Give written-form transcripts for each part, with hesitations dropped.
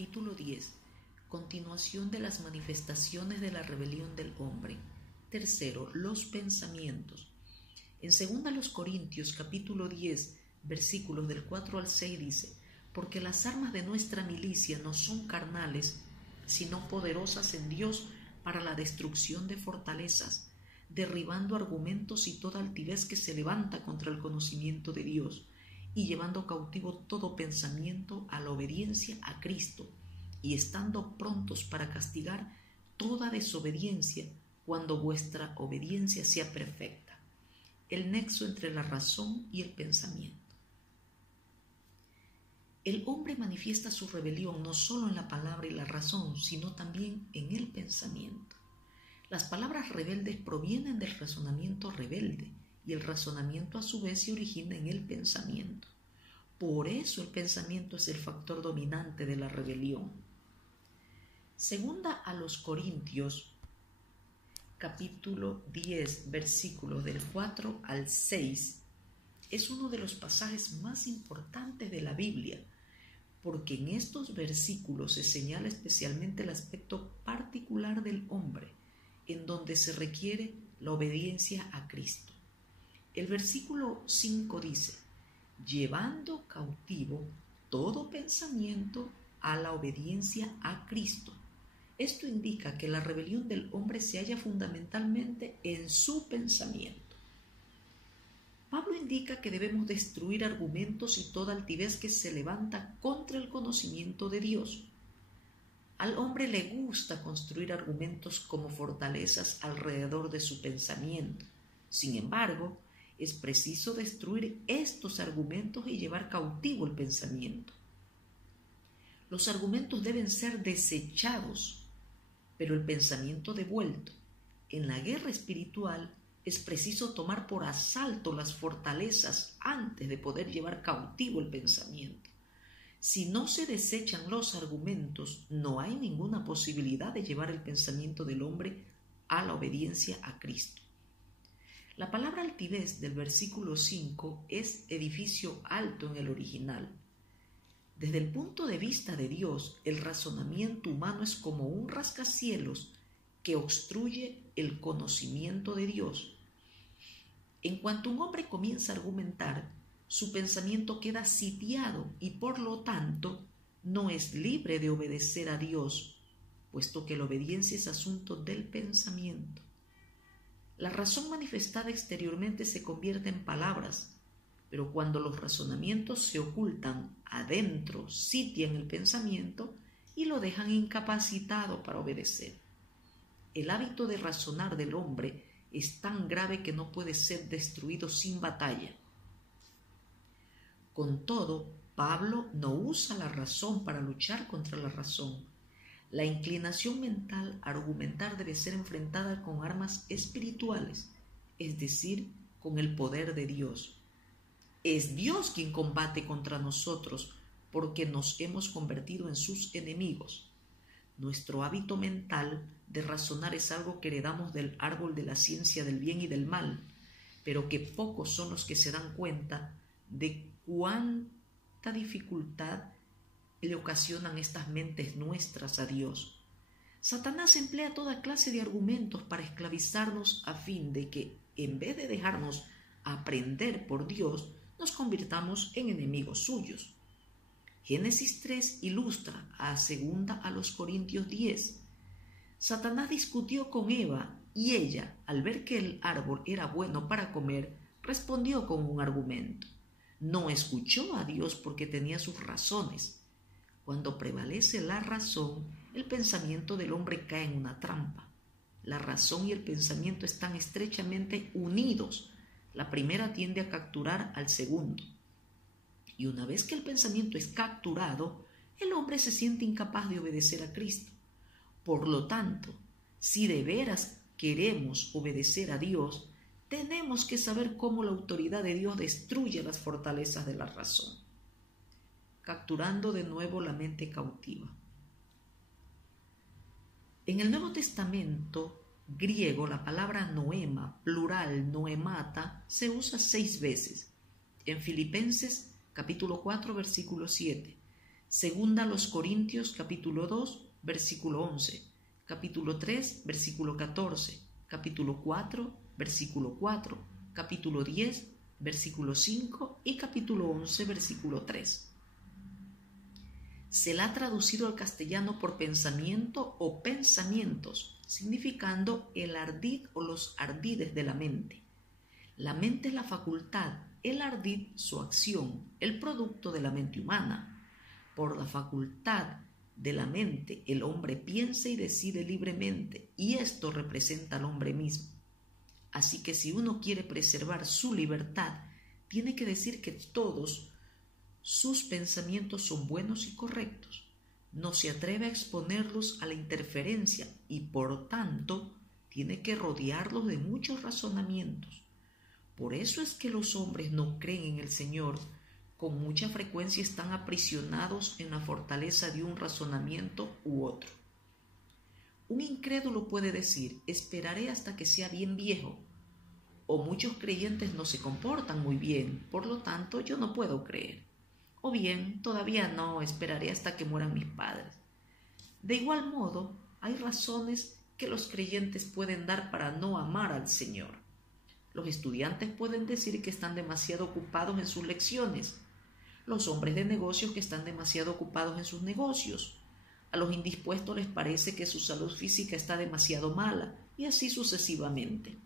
capítulo 10. Continuación de las manifestaciones de la rebelión del hombre. Tercero, los pensamientos. En 2 Corintios capítulo 10, versículos del 4 al 6 dice: porque las armas de nuestra milicia no son carnales, sino poderosas en Dios para la destrucción de fortalezas, derribando argumentos y toda altivez que se levanta contra el conocimiento de Dios, y llevando cautivo todo pensamiento a la obediencia a Cristo, y estando prontos para castigar toda desobediencia cuando vuestra obediencia sea perfecta. El nexo entre la razón y el pensamiento. El hombre manifiesta su rebelión no solo en la palabra y la razón, sino también en el pensamiento. Las palabras rebeldes provienen del razonamiento rebelde, y el razonamiento a su vez se origina en el pensamiento. Por eso el pensamiento es el factor dominante de la rebelión. Segunda a los Corintios, capítulo 10, versículos del 4 al 6, es uno de los pasajes más importantes de la Biblia, porque en estos versículos se señala especialmente el aspecto particular del hombre, en donde se requiere la obediencia a Cristo. El versículo 5 dice: llevando cautivo todo pensamiento a la obediencia a Cristo. Esto indica que la rebelión del hombre se halla fundamentalmente en su pensamiento. Pablo indica que debemos destruir argumentos y toda altivez que se levanta contra el conocimiento de Dios. Al hombre le gusta construir argumentos como fortalezas alrededor de su pensamiento. Sin embargo, es preciso destruir estos argumentos y llevar cautivo el pensamiento. Los argumentos deben ser desechados, pero el pensamiento devuelto. En la guerra espiritual es preciso tomar por asalto las fortalezas antes de poder llevar cautivo el pensamiento. Si no se desechan los argumentos, no hay ninguna posibilidad de llevar el pensamiento del hombre a la obediencia a Cristo. La palabra altivez del versículo 5 es edificio alto en el original. Desde el punto de vista de Dios, el razonamiento humano es como un rascacielos que obstruye el conocimiento de Dios. En cuanto un hombre comienza a argumentar, su pensamiento queda sitiado y por lo tanto no es libre de obedecer a Dios, puesto que la obediencia es asunto del pensamiento. La razón manifestada exteriormente se convierte en palabras, pero cuando los razonamientos se ocultan adentro, sitian el pensamiento y lo dejan incapacitado para obedecer. El hábito de razonar del hombre es tan grave que no puede ser destruido sin batalla. Con todo, Pablo no usa la razón para luchar contra la razón. La inclinación mental a argumentar debe ser enfrentada con armas espirituales, es decir, con el poder de Dios. Es Dios quien combate contra nosotros porque nos hemos convertido en sus enemigos. Nuestro hábito mental de razonar es algo que heredamos del árbol de la ciencia del bien y del mal, pero que pocos son los que se dan cuenta de cuánta dificultad le ocasionan estas mentes nuestras a Dios. Satanás emplea toda clase de argumentos para esclavizarnos a fin de que, en vez de dejarnos aprender por Dios, nos convirtamos en enemigos suyos. Génesis 3 ilustra a 2 Corintios 10. Satanás discutió con Eva y ella, al ver que el árbol era bueno para comer, respondió con un argumento. No escuchó a Dios porque tenía sus razones. Cuando prevalece la razón, el pensamiento del hombre cae en una trampa. La razón y el pensamiento están estrechamente unidos. La primera tiende a capturar al segundo. Y una vez que el pensamiento es capturado, el hombre se siente incapaz de obedecer a Cristo. Por lo tanto, si de veras queremos obedecer a Dios, tenemos que saber cómo la autoridad de Dios destruye las fortalezas de la razón. Capturando de nuevo la mente cautiva. En el Nuevo Testamento griego, la palabra noema, plural noemata, se usa 6 veces. En Filipenses capítulo 4, versículo 7. Segunda a los Corintios capítulo 2, versículo 11, capítulo 3, versículo 14, capítulo 4, versículo 4, capítulo 10, versículo 5 y capítulo 11, versículo 3. Se la ha traducido al castellano por pensamiento o pensamientos, significando el ardid o los ardides de la mente. La mente es la facultad, el ardid su acción, el producto de la mente humana. Por la facultad de la mente, el hombre piensa y decide libremente, y esto representa al hombre mismo. Así que si uno quiere preservar su libertad, tiene que decir que todos sus pensamientos son buenos y correctos. No se atreve a exponerlos a la interferencia y, por tanto, tiene que rodearlos de muchos razonamientos. Por eso es que los hombres no creen en el Señor. Con mucha frecuencia están aprisionados en la fortaleza de un razonamiento u otro. Un incrédulo puede decir: esperaré hasta que sea bien viejo, o muchos creyentes no se comportan muy bien, por lo tanto yo no puedo creer. O bien, todavía no, esperaré hasta que mueran mis padres. De igual modo, hay razones que los creyentes pueden dar para no amar al Señor. Los estudiantes pueden decir que están demasiado ocupados en sus lecciones. Los hombres de negocios que están demasiado ocupados en sus negocios. A los indispuestos les parece que su salud física está demasiado mala, y así sucesivamente.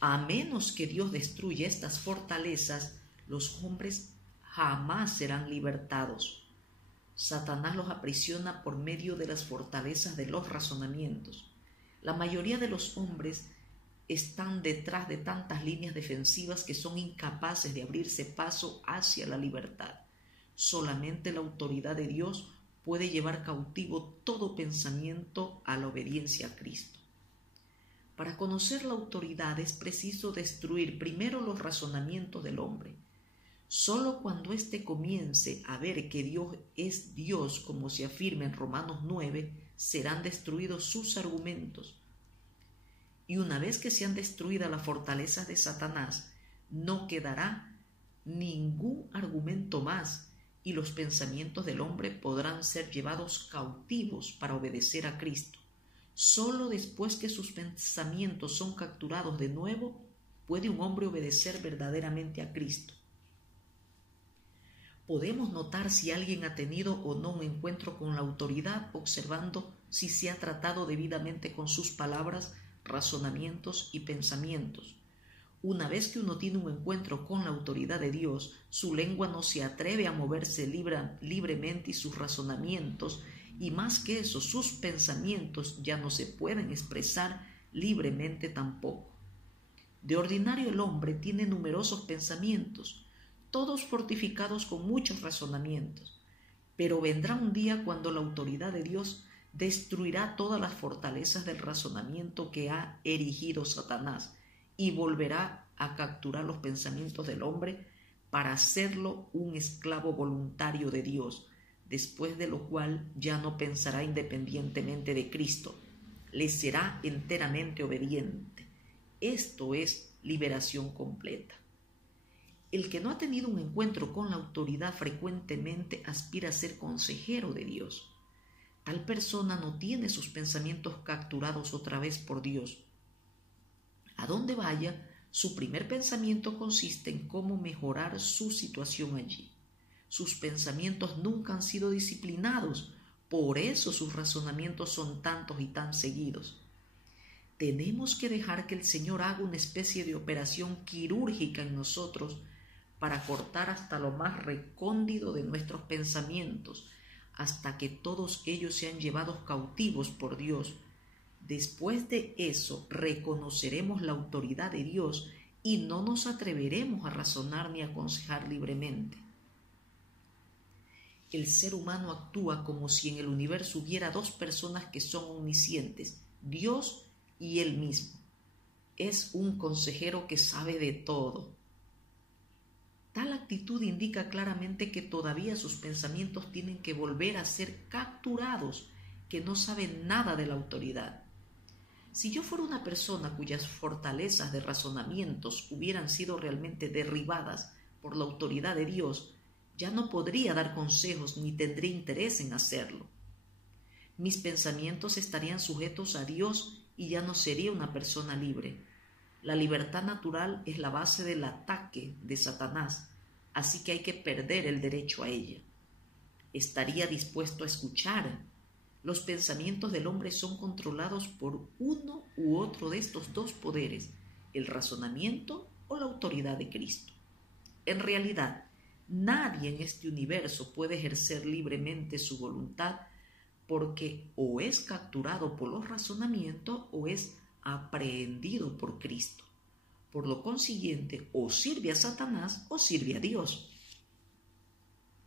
A menos que Dios destruya estas fortalezas, los hombres jamás serán libertados. Satanás los aprisiona por medio de las fortalezas de los razonamientos. La mayoría de los hombres están detrás de tantas líneas defensivas que son incapaces de abrirse paso hacia la libertad. Solamente la autoridad de Dios puede llevar cautivo todo pensamiento a la obediencia a Cristo. Para conocer la autoridad es preciso destruir primero los razonamientos del hombre. Solo cuando éste comience a ver que Dios es Dios, como se afirma en Romanos 9, serán destruidos sus argumentos. Y una vez que sean destruidas las fortalezas de Satanás, no quedará ningún argumento más, y los pensamientos del hombre podrán ser llevados cautivos para obedecer a Cristo. Solo después que sus pensamientos son capturados de nuevo, puede un hombre obedecer verdaderamente a Cristo. Podemos notar si alguien ha tenido o no un encuentro con la autoridad observando si se ha tratado debidamente con sus palabras, razonamientos y pensamientos. Una vez que uno tiene un encuentro con la autoridad de Dios, su lengua no se atreve a moverse libremente y sus razonamientos, y más que eso, sus pensamientos ya no se pueden expresar libremente tampoco. De ordinario el hombre tiene numerosos pensamientos, todos fortificados con muchos razonamientos, pero vendrá un día cuando la autoridad de Dios destruirá todas las fortalezas del razonamiento que ha erigido Satanás y volverá a capturar los pensamientos del hombre para hacerlo un esclavo voluntario de Dios, después de lo cual ya no pensará independientemente de Cristo, le será enteramente obediente. Esto es liberación completa. El que no ha tenido un encuentro con la autoridad frecuentemente aspira a ser consejero de Dios. Tal persona no tiene sus pensamientos capturados otra vez por Dios. A donde vaya, su primer pensamiento consiste en cómo mejorar su situación allí. Sus pensamientos nunca han sido disciplinados, por eso sus razonamientos son tantos y tan seguidos. Tenemos que dejar que el Señor haga una especie de operación quirúrgica en nosotros para cortar hasta lo más recóndito de nuestros pensamientos, hasta que todos ellos sean llevados cautivos por Dios. Después de eso, reconoceremos la autoridad de Dios y no nos atreveremos a razonar ni a aconsejar libremente. El ser humano actúa como si en el universo hubiera dos personas que son omniscientes, Dios y Él mismo. Es un consejero que sabe de todo. Tal actitud indica claramente que todavía sus pensamientos tienen que volver a ser capturados, que no saben nada de la autoridad. Si yo fuera una persona cuyas fortalezas de razonamientos hubieran sido realmente derribadas por la autoridad de Dios, ya no podría dar consejos ni tendría interés en hacerlo. Mis pensamientos estarían sujetos a Dios y ya no sería una persona libre. La libertad natural es la base del ataque de Satanás, así que hay que perder el derecho a ella. Estaría dispuesto a escuchar. Los pensamientos del hombre son controlados por uno u otro de estos dos poderes, el razonamiento o la autoridad de Cristo. En realidad, nadie en este universo puede ejercer libremente su voluntad porque o es capturado por los razonamientos o es aprehendido por Cristo. Por lo consiguiente, o sirve a Satanás o sirve a Dios.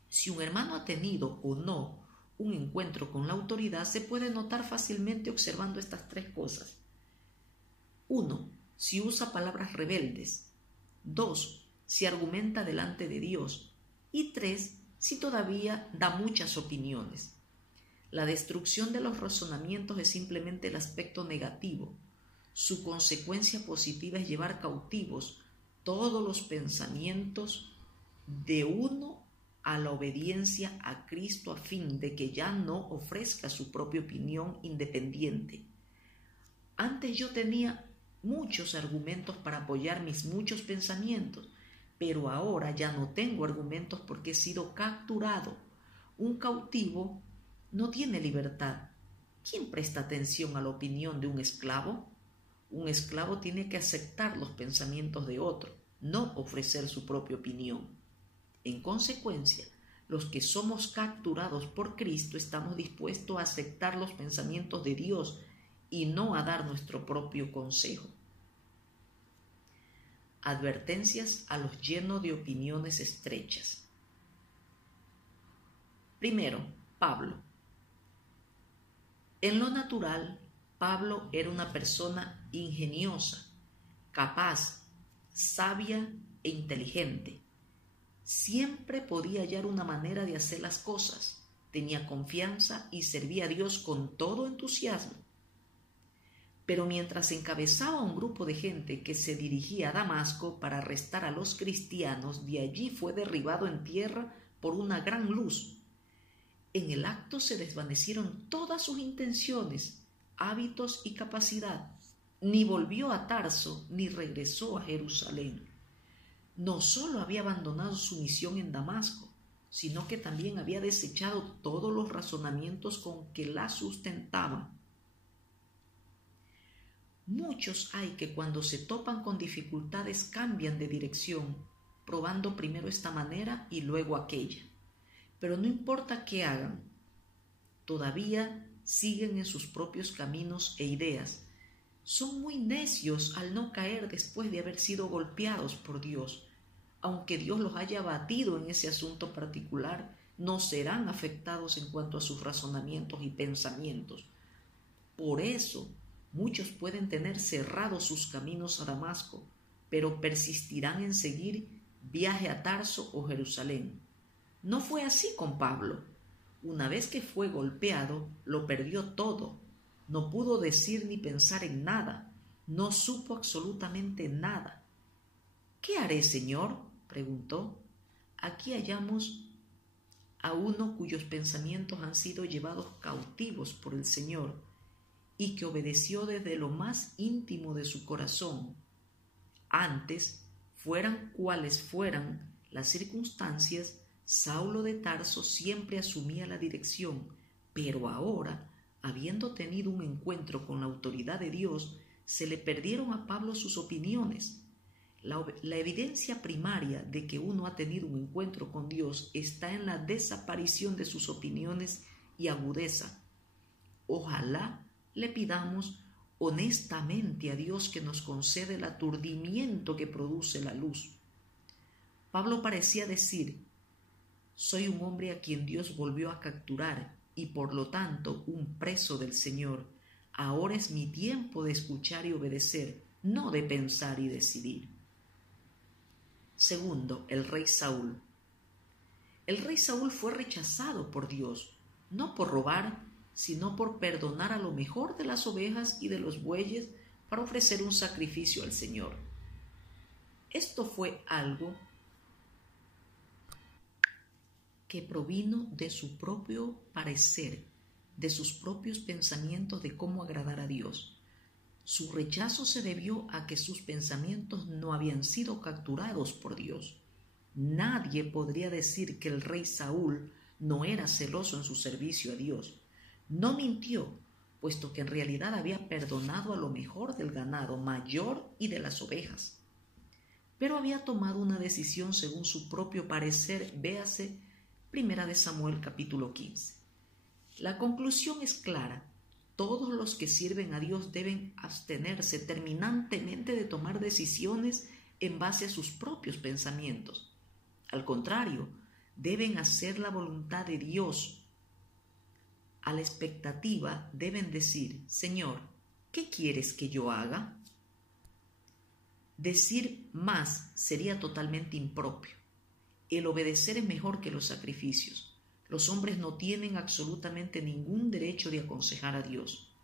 Si un hermano ha tenido o no un encuentro con la autoridad, se puede notar fácilmente observando estas tres cosas. 1. Si usa palabras rebeldes. 2. Si argumenta delante de Dios. Y 3. Si todavía da muchas opiniones. La destrucción de los razonamientos es simplemente el aspecto negativo. Su consecuencia positiva es llevar cautivos todos los pensamientos de uno a la obediencia a Cristo a fin de que ya no ofrezca su propia opinión independiente. Antes yo tenía muchos argumentos para apoyar mis muchos pensamientos, pero ahora ya no tengo argumentos porque he sido capturado. Un cautivo no tiene libertad. ¿Quién presta atención a la opinión de un esclavo? Un esclavo tiene que aceptar los pensamientos de otro, no ofrecer su propia opinión. En consecuencia, los que somos capturados por Cristo estamos dispuestos a aceptar los pensamientos de Dios y no a dar nuestro propio consejo. Advertencias a los llenos de opiniones estrechas. Primero, Pablo. En lo natural, Pablo era una persona ingeniosa, capaz, sabia e inteligente. Siempre podía hallar una manera de hacer las cosas, tenía confianza y servía a Dios con todo entusiasmo. Pero mientras encabezaba un grupo de gente que se dirigía a Damasco para arrestar a los cristianos, de allí fue derribado en tierra por una gran luz. En el acto se desvanecieron todas sus intenciones, hábitos y capacidad. Ni volvió a Tarso ni regresó a Jerusalén. No solo había abandonado su misión en Damasco, sino que también había desechado todos los razonamientos con que la sustentaban. Muchos hay que cuando se topan con dificultades cambian de dirección, probando primero esta manera y luego aquella. Pero no importa qué hagan, todavía siguen en sus propios caminos e ideas. Son muy necios al no caer después de haber sido golpeados por Dios. Aunque Dios los haya batido en ese asunto particular, no serán afectados en cuanto a sus razonamientos y pensamientos. Por eso, muchos pueden tener cerrados sus caminos a Damasco, pero persistirán en seguir viaje a Tarso o Jerusalén. No fue así con Pablo. Una vez que fue golpeado, lo perdió todo. No pudo decir ni pensar en nada. No supo absolutamente nada. ¿Qué haré, Señor?, preguntó. Aquí hallamos a uno cuyos pensamientos han sido llevados cautivos por el Señor y que obedeció desde lo más íntimo de su corazón. Antes, fueran cuales fueran las circunstancias, Saulo de Tarso siempre asumía la dirección, pero ahora, habiendo tenido un encuentro con la autoridad de Dios, se le perdieron a Pablo sus opiniones. La evidencia primaria de que uno ha tenido un encuentro con Dios está en la desaparición de sus opiniones y agudeza. Ojalá le pidamos honestamente a Dios que nos conceda el aturdimiento que produce la luz. Pablo parecía decir: soy un hombre a quien Dios volvió a capturar y por lo tanto un preso del Señor. Ahora es mi tiempo de escuchar y obedecer, no de pensar y decidir. Segundo, el rey Saúl. El rey Saúl fue rechazado por Dios, no por robar, sino por perdonar a lo mejor de las ovejas y de los bueyes para ofrecer un sacrificio al Señor. Esto fue algo que provino de su propio parecer, de sus propios pensamientos de cómo agradar a Dios. Su rechazo se debió a que sus pensamientos no habían sido capturados por Dios. Nadie podría decir que el rey Saúl no era celoso en su servicio a Dios. No mintió, puesto que en realidad había perdonado a lo mejor del ganado mayor y de las ovejas. Pero había tomado una decisión según su propio parecer, véase 1 Samuel capítulo 15. La conclusión es clara. Todos los que sirven a Dios deben abstenerse terminantemente de tomar decisiones en base a sus propios pensamientos. Al contrario, deben hacer la voluntad de Dios. A la expectativa deben decir: Señor, ¿qué quieres que yo haga? Decir más sería totalmente impropio. El obedecer es mejor que los sacrificios. Los hombres no tienen absolutamente ningún derecho de aconsejar a Dios.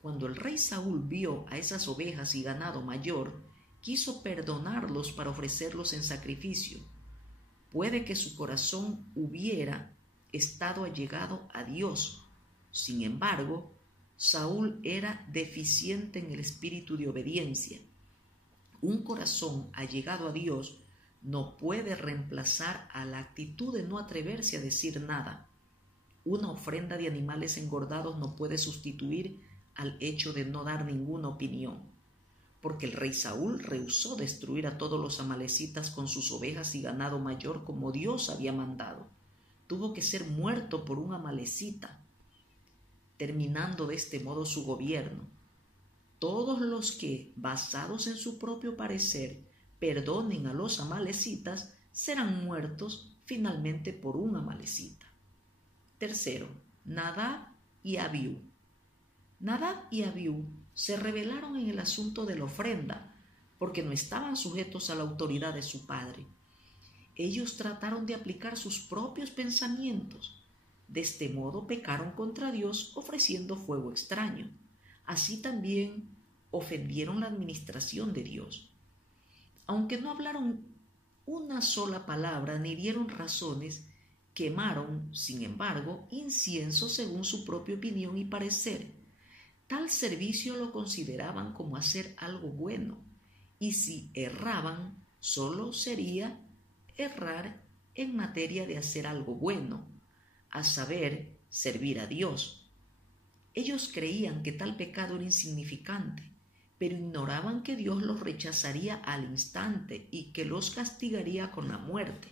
Cuando el rey Saúl vio a esas ovejas y ganado mayor, quiso perdonarlos para ofrecerlos en sacrificio. Puede que su corazón hubiera estado allegado a Dios. Sin embargo, Saúl era deficiente en el espíritu de obediencia. Un corazón allegado a Dios no puede reemplazar a la actitud de no atreverse a decir nada. Una ofrenda de animales engordados no puede sustituir al hecho de no dar ninguna opinión, porque el rey Saúl rehusó destruir a todos los amalecitas con sus ovejas y ganado mayor como Dios había mandado. Tuvo que ser muerto por un amalecita, terminando de este modo su gobierno. Todos los que, basados en su propio parecer, perdonen a los amalecitas, serán muertos finalmente por un amalecita. Tercero, Nadab y Abiú. Nadab y Abiú se rebelaron en el asunto de la ofrenda, porque no estaban sujetos a la autoridad de su padre. Ellos trataron de aplicar sus propios pensamientos. De este modo pecaron contra Dios ofreciendo fuego extraño. Así también ofendieron la administración de Dios. Aunque no hablaron una sola palabra ni dieron razones, quemaron, sin embargo, incienso según su propia opinión y parecer. Tal servicio lo consideraban como hacer algo bueno, y si erraban, solo sería errar en materia de hacer algo bueno, a saber, servir a Dios. Ellos creían que tal pecado era insignificante, pero ignoraban que Dios los rechazaría al instante y que los castigaría con la muerte.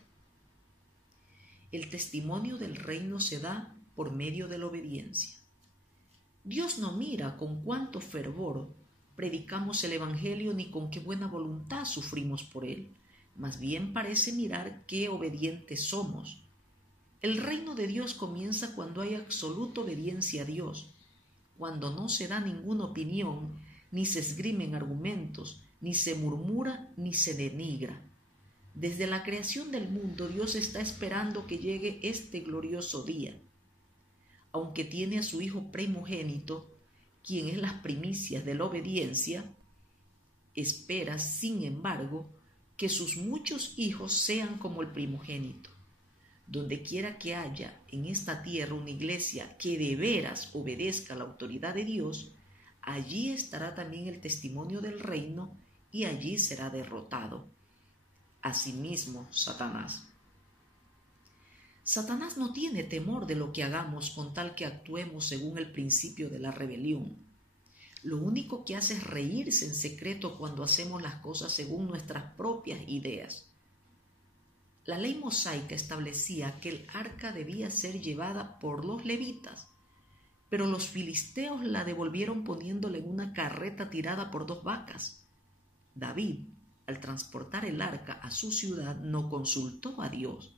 El testimonio del reino se da por medio de la obediencia. Dios no mira con cuánto fervor predicamos el Evangelio ni con qué buena voluntad sufrimos por él. Más bien parece mirar qué obedientes somos. El reino de Dios comienza cuando hay absoluta obediencia a Dios, cuando no se da ninguna opinión, ni se esgrimen argumentos, ni se murmura, ni se denigra. Desde la creación del mundo, Dios está esperando que llegue este glorioso día. Aunque tiene a su Hijo primogénito, quien es las primicias de la obediencia, espera, sin embargo, que sus muchos hijos sean como el primogénito. Donde quiera que haya en esta tierra una iglesia que de veras obedezca a la autoridad de Dios, allí estará también el testimonio del reino y allí será derrotado. Asimismo, Satanás. Satanás no tiene temor de lo que hagamos con tal que actuemos según el principio de la rebelión. Lo único que hace es reírse en secreto cuando hacemos las cosas según nuestras propias ideas. La ley mosaica establecía que el arca debía ser llevada por los levitas, pero los filisteos la devolvieron poniéndola en una carreta tirada por 2 vacas. David, al transportar el arca a su ciudad, no consultó a Dios.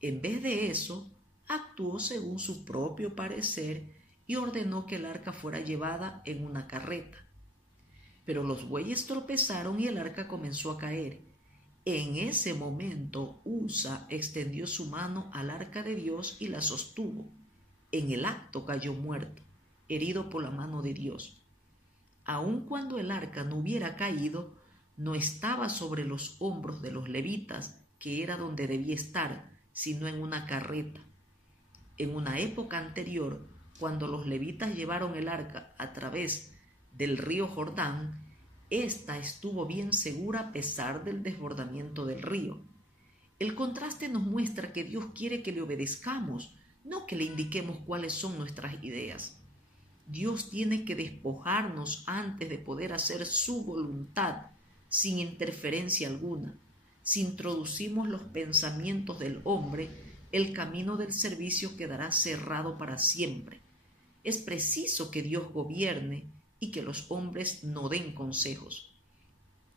En vez de eso, actuó según su propio parecer y ordenó que el arca fuera llevada en una carreta. Pero los bueyes tropezaron y el arca comenzó a caer. En ese momento, Usa extendió su mano al arca de Dios y la sostuvo. En el acto cayó muerto, herido por la mano de Dios. Aun cuando el arca no hubiera caído, no estaba sobre los hombros de los levitas, que era donde debía estar, sino en una carreta. En una época anterior, cuando los levitas llevaron el arca a través del río Jordán, ésta estuvo bien segura a pesar del desbordamiento del río. El contraste nos muestra que Dios quiere que le obedezcamos, no que le indiquemos cuáles son nuestras ideas. Dios tiene que despojarnos antes de poder hacer su voluntad sin interferencia alguna. Si introducimos los pensamientos del hombre, el camino del servicio quedará cerrado para siempre. Es preciso que Dios gobierne y que los hombres no den consejos.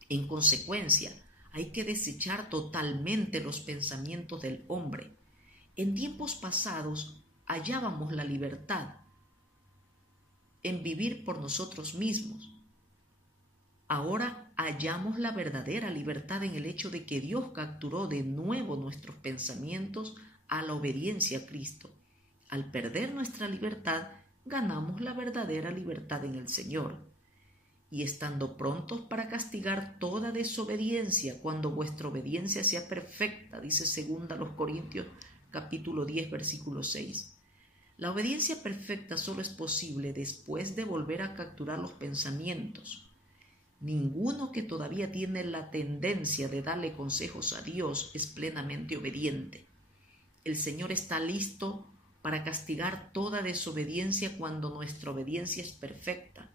En consecuencia, hay que desechar totalmente los pensamientos del hombre. En tiempos pasados hallábamos la libertad en vivir por nosotros mismos. Ahora hallamos la verdadera libertad en el hecho de que Dios capturó de nuevo nuestros pensamientos a la obediencia a Cristo. Al perder nuestra libertad, ganamos la verdadera libertad en el Señor. Y estando prontos para castigar toda desobediencia cuando vuestra obediencia sea perfecta, dice 2 Corintios capítulo 10, versículo 6. La obediencia perfecta solo es posible después de volver a capturar los pensamientos. Ninguno que todavía tiene la tendencia de darle consejos a Dios es plenamente obediente. El Señor está listo para castigar toda desobediencia cuando nuestra obediencia es perfecta.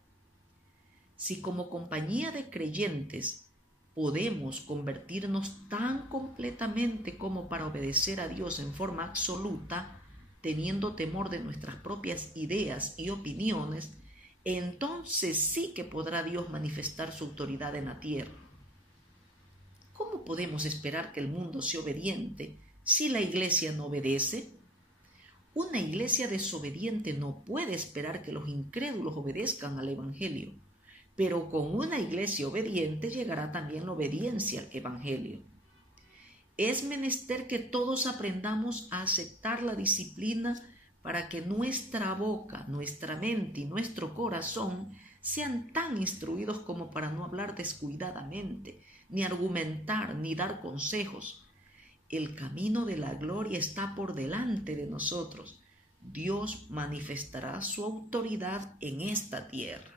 Si como compañía de creyentes podemos convertirnos tan completamente como para obedecer a Dios en forma absoluta, teniendo temor de nuestras propias ideas y opiniones, entonces sí que podrá Dios manifestar su autoridad en la tierra. ¿Cómo podemos esperar que el mundo sea obediente si la iglesia no obedece? Una iglesia desobediente no puede esperar que los incrédulos obedezcan al Evangelio, pero con una iglesia obediente llegará también la obediencia al Evangelio. Es menester que todos aprendamos a aceptar la disciplina para que nuestra boca, nuestra mente y nuestro corazón sean tan instruidos como para no hablar descuidadamente, ni argumentar, ni dar consejos. El camino de la gloria está por delante de nosotros. Dios manifestará su autoridad en esta tierra.